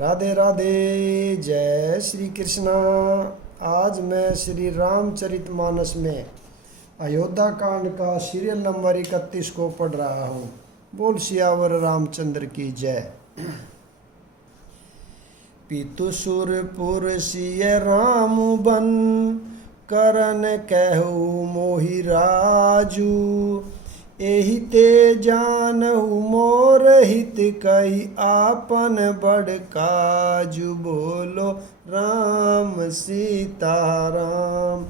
राधे राधे, जय श्री कृष्णा। आज मैं श्री रामचरितमानस में अयोध्या कांड का सीरियल नंबर 31 को पढ़ रहा हूँ। बोल सियावर रामचंद्र की जय। पितु सुरपुर सिय राम बन, करन कहु मोहि राजू। एहि ते जानहु मोर हित, कही आपन बड़ काजू। बोलो राम सीताराम।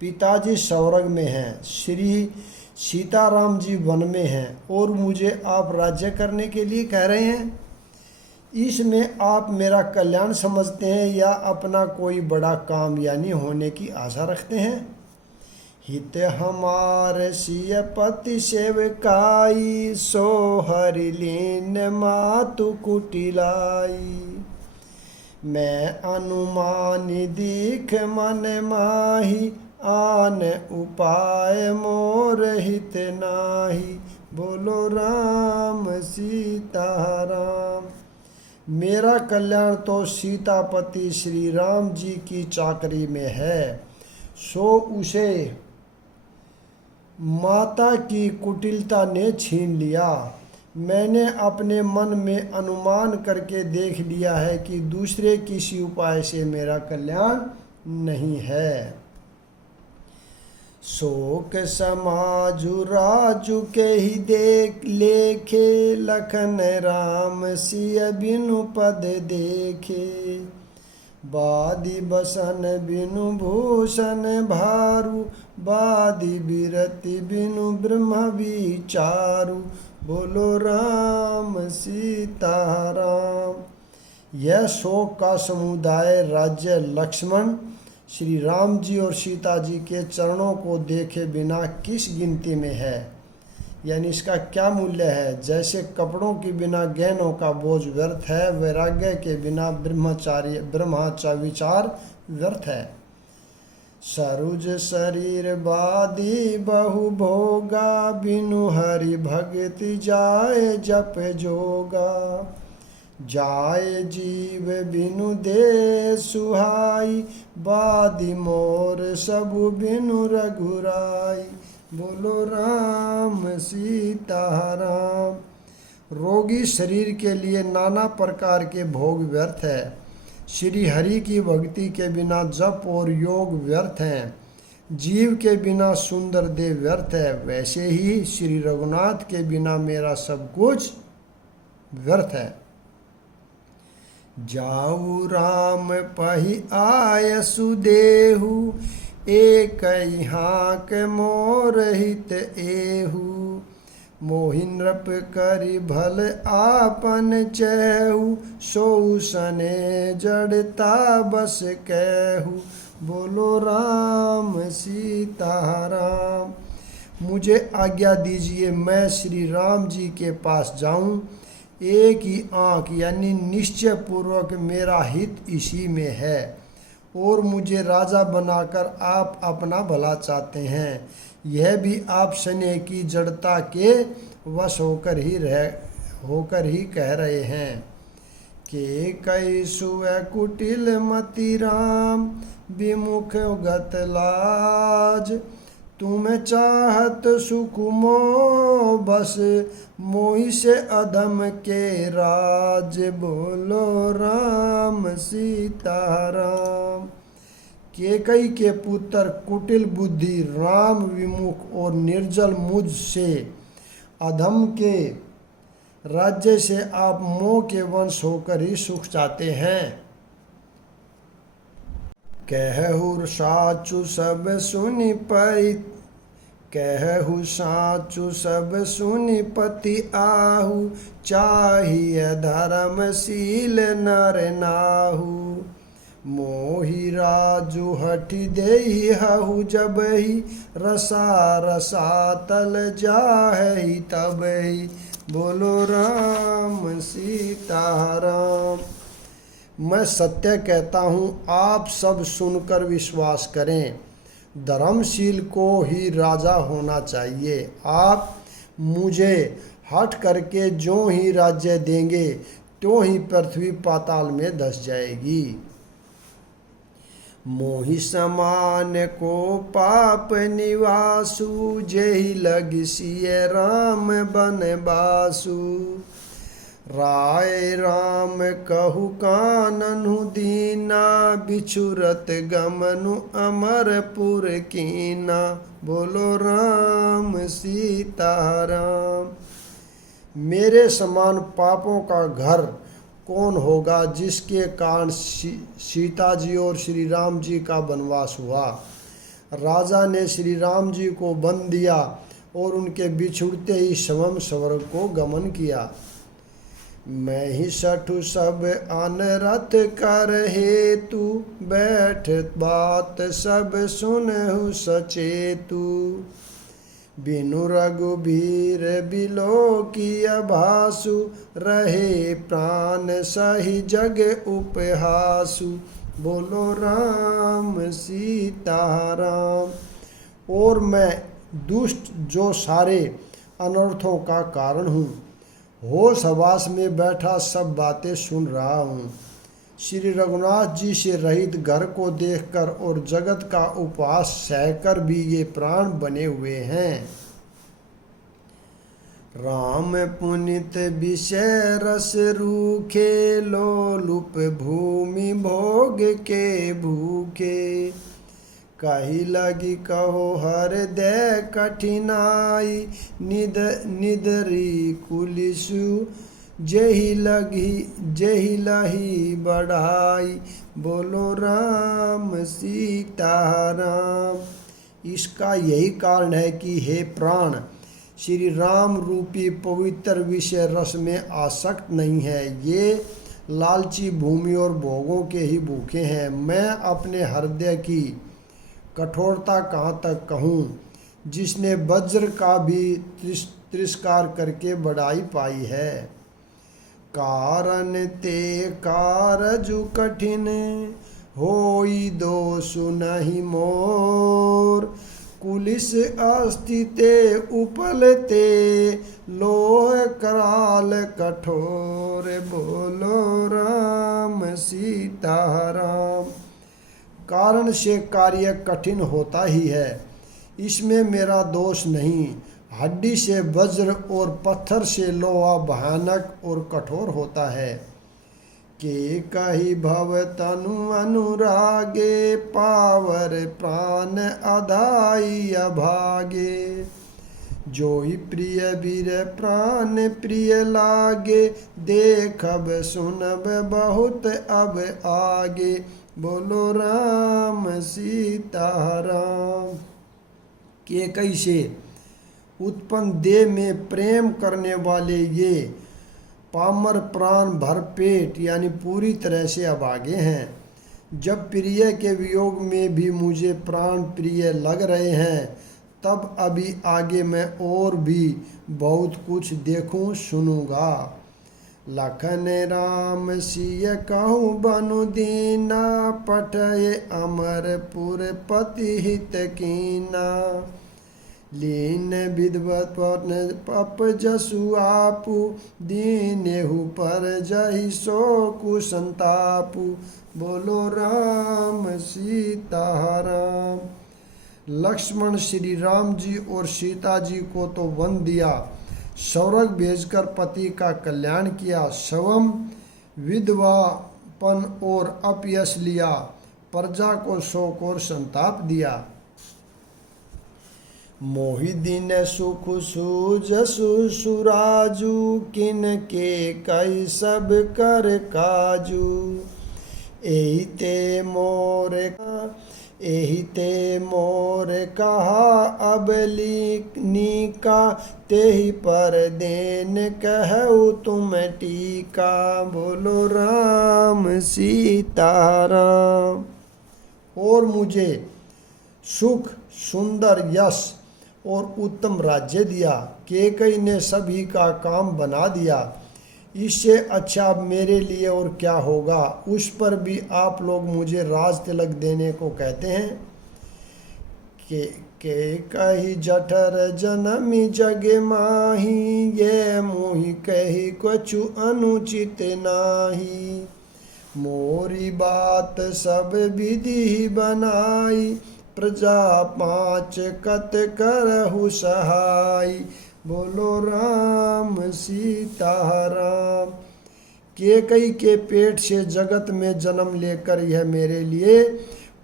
पिताजी स्वर्ग में हैं, श्री सीताराम जी वन में हैं और मुझे आप राज्य करने के लिए कह रहे हैं। इसमें आप मेरा कल्याण समझते हैं या अपना कोई बड़ा काम यानी होने की आशा रखते हैं। हित हमार सिय पति सेवकाई, सो हरि लीन मातु कुटिलाई। मैं अनुमानी दीख मन माही, आन उपाय मोर हित नाही। बोलो राम सीताराम। मेरा कल्याण तो सीतापति श्री राम जी की चाकरी में है, सो उसे माता की कुटिलता ने छीन लिया। मैंने अपने मन में अनुमान करके देख लिया है कि दूसरे किसी उपाय से मेरा कल्याण नहीं है। शोक समाजु राजू के ही देख लेखे, लखन राम सिय बिनु पद देखे। बादी बसन बिनु भूषण भारू, बादी बिरति बिनु ब्रह्म विचारु। बोलो राम सीताराम। यह शोक का समुदाय राज्य लक्ष्मण श्री राम जी और सीता जी के चरणों को देखे बिना किस गिनती में है, यानी इसका क्या मूल्य है। जैसे कपड़ों के बिना गहनों का बोझ व्यर्थ है, वैराग्य के बिना ब्रह्मचार्य विचार व्यर्थ है। सरुज शरीर बादी बहु भोगा, बिनु हरि भक्ति जाए जप जोगा। जाए जीव बिनु दे सुहाई, बादी मोर सबु बिनु रघुराई। बोलो राम सीताराम। रोगी शरीर के लिए नाना प्रकार के भोग व्यर्थ है, श्री हरि की भक्ति के बिना जप और योग व्यर्थ हैं। जीव के बिना सुंदर देह व्यर्थ है, वैसे ही श्री रघुनाथ के बिना मेरा सब कुछ व्यर्थ है। जाऊ राम पहि आय सुदेहु, एक हाक मोर हित एहू। मोहि नृप करि भल आपन चहु, सो सने जड़ता बस कहू। बोलो राम सीताराम। मुझे आज्ञा दीजिए मैं श्री राम जी के पास जाऊं। एक ही आँख यानी निश्चय पूर्वक मेरा हित इसी में है और मुझे राजा बनाकर आप अपना भला चाहते हैं। यह भी आप स्नेह की जड़ता के वश होकर ही कह रहे हैं। के कई सुअ कुटिल मति राम, विमुख गत लाज। तुम चाहत सुख मोह बस, मोहि से अधम के राज। बोलो राम सीताराम। केकई के पुत्र कुटिल बुद्धि, राम विमुख और निर्जल मुझ से अधम के राज्य से आप मोह के वंश होकर ही सुख चाहते हैं। कहु साचु सब सुनि परि, कहु साचु सब सुनि पति आहु। चाहिए धर्मशील नर नाहु, मोहि राजु हठि देहि हहु जबहि। रसा रसातल जाहि तबहि। बोलो राम सीताराम। मैं सत्य कहता हूँ, आप सब सुनकर विश्वास करें। धर्मशील को ही राजा होना चाहिए। आप मुझे हट करके जो ही राज्य देंगे त्यों ही पृथ्वी पाताल में धस जाएगी। मोहि समान को पाप निवासु, जेहि लग सिय राम बनवासु। राय राम कहु काननु दीना, बिछुरत गमनु अमरपुर कीना। बोलो राम सीताराम। मेरे समान पापों का घर कौन होगा, जिसके कारण सीता जी और श्री राम जी का वनवास हुआ। राजा ने श्री राम जी को बंद दिया और उनके बिछुड़ते ही स्वयं स्वर्ग को गमन किया। मैं ही सठु सब अनरथ कर हेतु, बैठ बात सब सुनहु सचेतु। बिनु रघुबीर बिलो की अभासु, रहे प्राण सही जग उपहासु। बोलो राम सीताराम। और मैं दुष्ट जो सारे अनर्थों का कारण हूँ, होश हवास में बैठा सब बातें सुन रहा हूँ। श्री रघुनाथ जी से रहित घर को देखकर और जगत का उपवास सहकर भी ये प्राण बने हुए हैं। राम पुनित विषय रस रूखे, लोलुप भूमि भोग के भूखे। कही लगी कहो हृदय कठिनाई, निदरी कुलिसु जेहि लही बढ़ाई। बोलो राम सीताराम। इसका यही कारण है कि हे प्राण, श्री राम रूपी पवित्र विषय रस में आसक्त नहीं है। ये लालची भूमि और भोगों के ही भूखे हैं। मैं अपने हृदय की कठोरता कहाँ तक कहूँ, जिसने वज्र का भी तिरस्कार करके बढ़ाई पाई है। कारण ते कारजु कठिन, होई दोषु नहीं मोर। कुलिस अस्तिते उपलते, लोह कराल कठोर। बोलो राम सीताराम। कारण से कार्य कठिन होता ही है, इसमें मेरा दोष नहीं। हड्डी से वज्र और पत्थर से लोहा भयानक और कठोर होता है। के कही भव तनु अनुरागे, पावर प्राण अधाई अभागे। जोई प्रिय वीर प्राण प्रिय लागे, देखब सुनब बहुत अब आगे। बोलो राम सीताराम। के कैसे उत्पन्न देह में प्रेम करने वाले ये पामर प्राण भर पेट यानी पूरी तरह से अभागे हैं। जब प्रिय के वियोग में भी मुझे प्राण प्रिय लग रहे हैं, तब अभी आगे मैं और भी बहुत कुछ देखूं सुनूंगा। लखन राम सिय कहूँ बनु दीना, पठय अमरपुर पति हित कीना। लीन विद्वत पप जसु आपु, दीनेहु पर जहि शोकु संतापु। बोलो राम सीताराम। लक्ष्मण श्री राम जी और सीता जी को तो वन दिया, स्वर्ग भेजकर पति का कल्याण किया, स्वयं विधवापन और अपयश लिया, प्रजा को शोक और संताप दिया। मोहि दिन सुख सूजसु सुराजू, किन के कई सब कर काजू। एहि ते मोर कहा अब नीका, तेहि पर देन कहु तुम टीका। बोलो राम सीताराम। और मुझे सुख सुंदर यश और उत्तम राज्य दिया। केकई ने सभी का काम बना दिया। इससे अच्छा मेरे लिए और क्या होगा। उस पर भी आप लोग मुझे राज तिलक देने को कहते हैं। के कही जठर जनमी जग माही, ये मोहि कही कछु अनुचित नाही। मोरी बात सब विधि बनाई, प्रजा पाँच कत करहु सहाय। बोलो राम सीता राम। केकई के पेट से जगत में जन्म लेकर यह मेरे लिए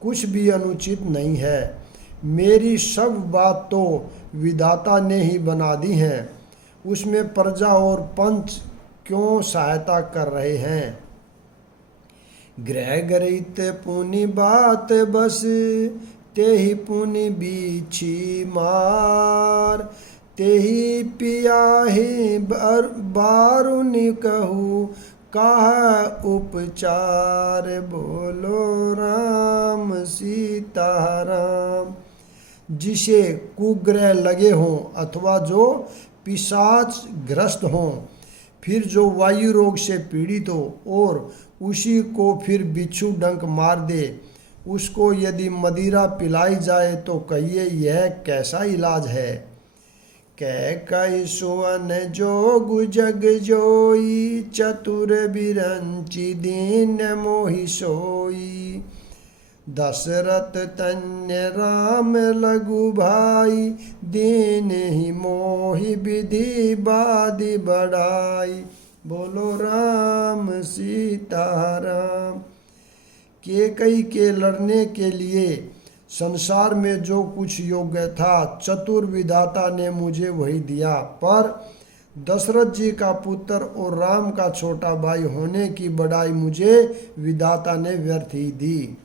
कुछ भी अनुचित नहीं है। मेरी सब बात तो विधाता ने ही बना दी है, उसमें प्रजा और पंच क्यों सहायता कर रहे हैं। ग्रह गरित पुनि बात बस, तेहि पुनि बीछी मार। तेहि पियाहि बारुनि कहू, काह उपचार। बोलो राम सीता राम। जिसे कुग्रह लगे हों अथवा जो पिशाच ग्रस्त हों, फिर जो वायु रोग से पीड़ित हो और उसी को फिर बिच्छू डंक मार दे, उसको यदि मदिरा पिलाई जाए तो कहिए यह कैसा इलाज है। कह कई सुवन जोग जग जोई, चतुर बिरंची दीन मोहि सोई। दशरथ तन्य राम लघु भाई, दीन ही मोहि विधि बादि बढ़ाई। बोलो राम सीता राम। केकई के लड़ने के लिए संसार में जो कुछ योग्य था, चतुर विधाता ने मुझे वही दिया, पर दशरथ जी का पुत्र और राम का छोटा भाई होने की बड़ाई मुझे विधाता ने व्यर्थ ही दी।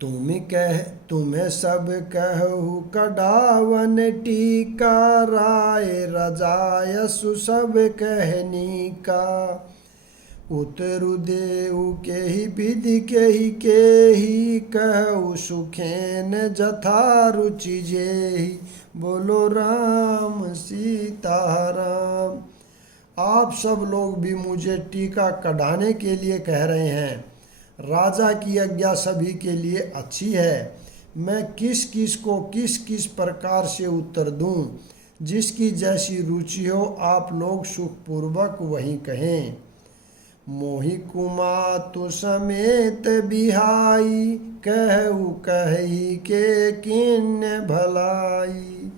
तुम्हें सब कहु कडावन टीका, राय रजायसु सब कहनी का। उतरु देउ के ही विधि के ही, कहु सुखेन जथा रुचि जेहि। बोलो राम सीता राम। आप सब लोग भी मुझे टीका कढ़ाने के लिए कह रहे हैं। राजा की आज्ञा सभी के लिए अच्छी है। मैं किस किस को किस किस प्रकार से उत्तर दूं, जिसकी जैसी रुचि हो आप लोग सुखपूर्वक वही कहें। मोहि कुमातु समेत बिहाई, कहु कही के किन्ने भलाई।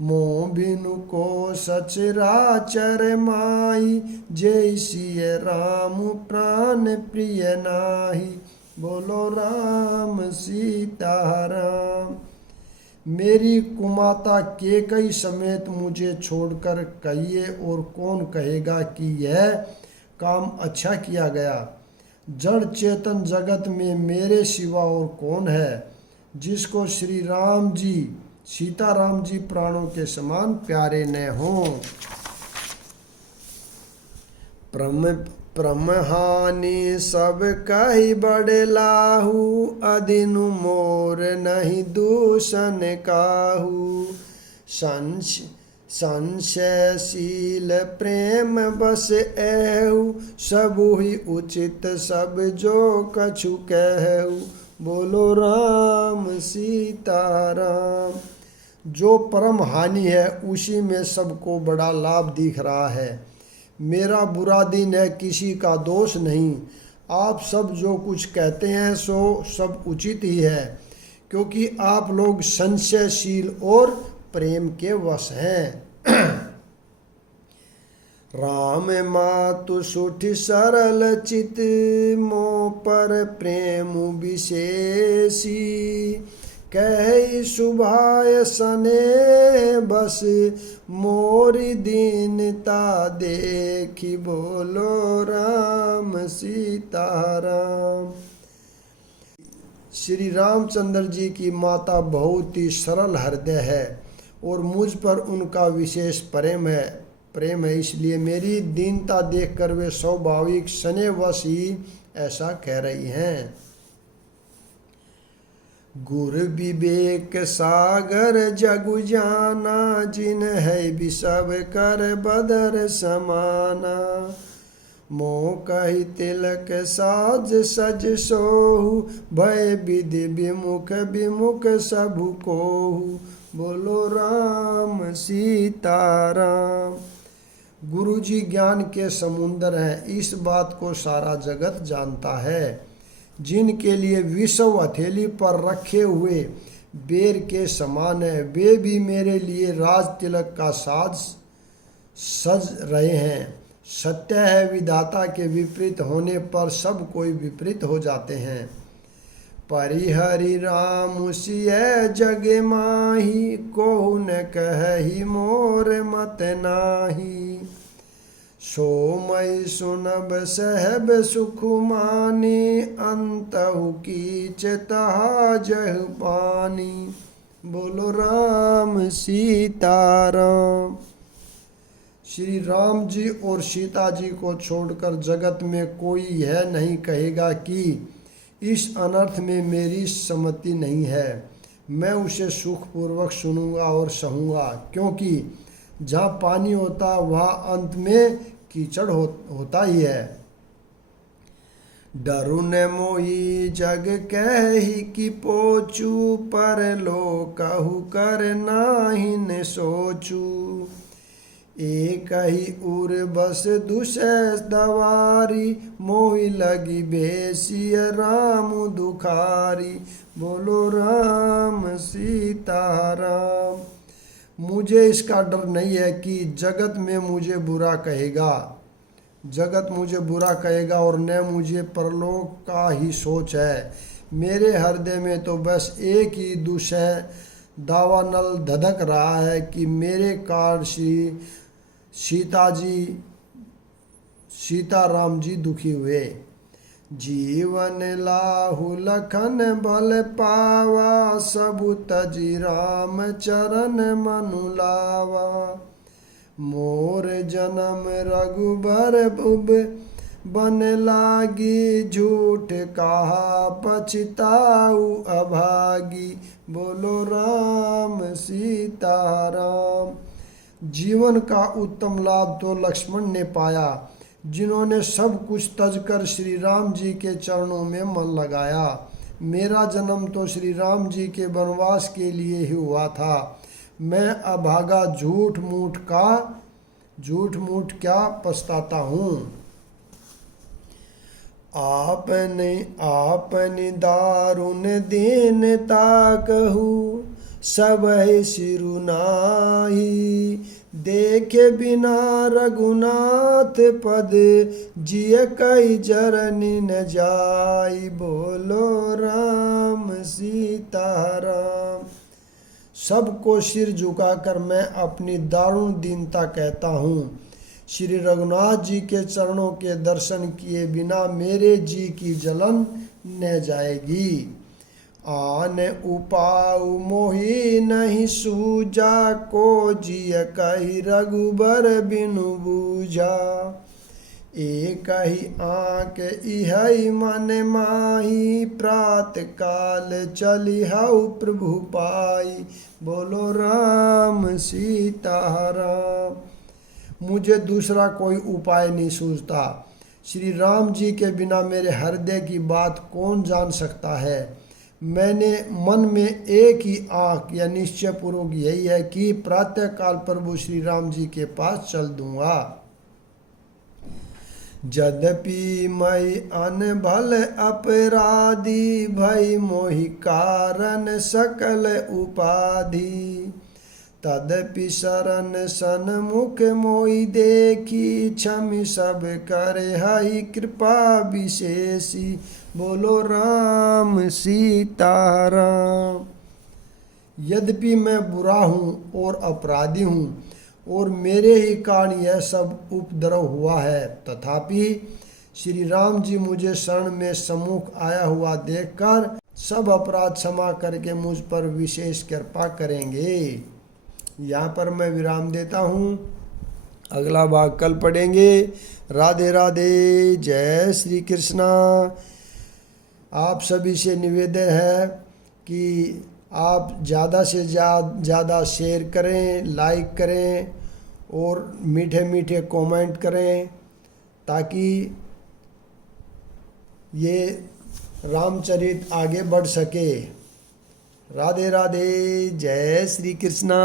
मोह बिनु को सचराचर माई, जैसी राम प्राण प्रिय नाही। बोलो राम सीता राम। मेरी कुमाता केकई समेत मुझे छोड़कर कहिए और कौन कहेगा कि यह काम अच्छा किया गया। जड़ चेतन जगत में मेरे सिवा और कौन है, जिसको श्री राम जी सीताराम जी प्राणों के समान प्यारे न हों। प्रमहानि सब कही बड़े लाहू, अदिनु मोर नहीं दूषण काहू। संशयशील प्रेम बस एहु, सबु ही उचित सब जो कछु कहु। बोलो राम सीता राम। जो परम हानि है उसी में सबको बड़ा लाभ दिख रहा है। मेरा बुरा दिन है, किसी का दोष नहीं। आप सब जो कुछ कहते हैं सो सब उचित ही है, क्योंकि आप लोग संशयशील और प्रेम के वश हैं। राम मातु सुठि सरल चित, मोह पर प्रेम विशेषी। कह सुभाय सने बस, मोरी दीनता देखी। बोलो राम सीता राम। श्री रामचंद्र जी की माता बहुत ही सरल हृदय है और मुझ पर उनका विशेष प्रेम है, इसलिए मेरी दीनता देखकर वे स्वाभाविक स्नेहवश ही ऐसा कह रही हैं। गुर विवेक सागर जगु जाना, जिन है विसव कर बदर समाना। मोह कही तिलक साज सज सोहु, भय विधि विमुख विमुख सबु कोहु। बोलो राम सीताराम। गुरु जी ज्ञान के समुंदर हैं, इस बात को सारा जगत जानता है। जिनके लिए विषव हथेली पर रखे हुए बेर के समान है, वे भी मेरे लिए राज तिलक का साज सज रहे हैं। सत्य है, विधाता के विपरीत होने पर सब कोई विपरीत हो जाते हैं। परिहरि राम सिय जग माही, कोहु न कहहि मोर मत नाही। सो मई सुनब सहब सुख मानी, अंतहु कीच तहा जहु पानी। बोलो राम सीताराम। श्री राम जी और सीता जी को छोड़कर जगत में कोई यह नहीं कहेगा कि इस अनर्थ में मेरी सम्मति नहीं है। मैं उसे सुखपूर्वक सुनूंगा और सहूंगा, क्योंकि जहाँ पानी होता वहाँ अंत में कीचड़ होता ही है। डरु न मोही जग कही कि पोचू, पर लो कहु कर नाही न सोचू। एक ही उर बस दुसै दवारी, मोहि लगी बेसिय राम दुखारी। बोलो राम सीताराम। मुझे इसका डर नहीं है कि जगत में मुझे बुरा कहेगा, जगत मुझे बुरा कहेगा, और न मुझे परलोक का ही सोच है। मेरे हृदय में तो बस एक ही दुसह दावानल धधक रहा है कि मेरे कारण श्री सीताराम जी दुखी हुए। जीवन लाहु लखन बल पावा, सबु तजि राम चरण मनु लावा। मोर जन्म रघुबर उब बन लागी, झूठ कहा पछताऊ अभागी। बोलो राम सीताराम। जीवन का उत्तम लाभ तो लक्ष्मण ने पाया, जिन्होंने सब कुछ तजकर श्री राम जी के चरणों में मन लगाया। मेरा जन्म तो श्री राम जी के वनवास के लिए ही हुआ था। मैं अभागा झूठ मूठ क्या पछताता हूँ। आपने दारुण दीनता कहू, सबहि सिरु नाहि। देखे बिना रघुनाथ पद, जिय कई जरनी न जाई। बोलो राम सीताराम। सबको सिर झुकाकर मैं अपनी दारुण दीनता कहता हूँ। श्री रघुनाथ जी के चरणों के दर्शन किए बिना मेरे जी की जलन न जाएगी। आन उपाऊ मोहि नहीं सूजा, को जिय कही रघुबर बिनु बूझा। एक ही आँख इहै मन माही, प्रात काल चली हऊ प्रभु पाई। बोलो राम सीताराम। मुझे दूसरा कोई उपाय नहीं सूझता। श्री राम जी के बिना मेरे हृदय की बात कौन जान सकता है। मैंने मन में एक ही आँख या निश्चय पूर्वक यही है कि प्रातः काल प्रभु श्री राम जी के पास चल दूंगा। यद्यपि मैं अनभल अपराधी, भई मोहि कारण सकल उपाधि। तदपि शरण सन्मुख मोहि देखी, क्षमि सब करे हई कृपा विशेषी। बोलो राम सीताराम। यद्यपि मैं बुरा हूँ और अपराधी हूँ, और मेरे ही कारण यह सब उपद्रव हुआ है, तथापि श्री राम जी मुझे शरण में सम्मुख आया हुआ देखकर सब अपराध क्षमा करके मुझ पर विशेष कृपा करेंगे। यहाँ पर मैं विराम देता हूँ। अगला भाग कल पढ़ेंगे। राधे राधे, जय श्री कृष्णा। आप सभी से निवेदन है कि आप ज़्यादा से ज़्यादा शेयर करें, लाइक करें और मीठे मीठे कमेंट करें, ताकि ये रामचरित आगे बढ़ सके। राधे राधे, जय श्री कृष्णा।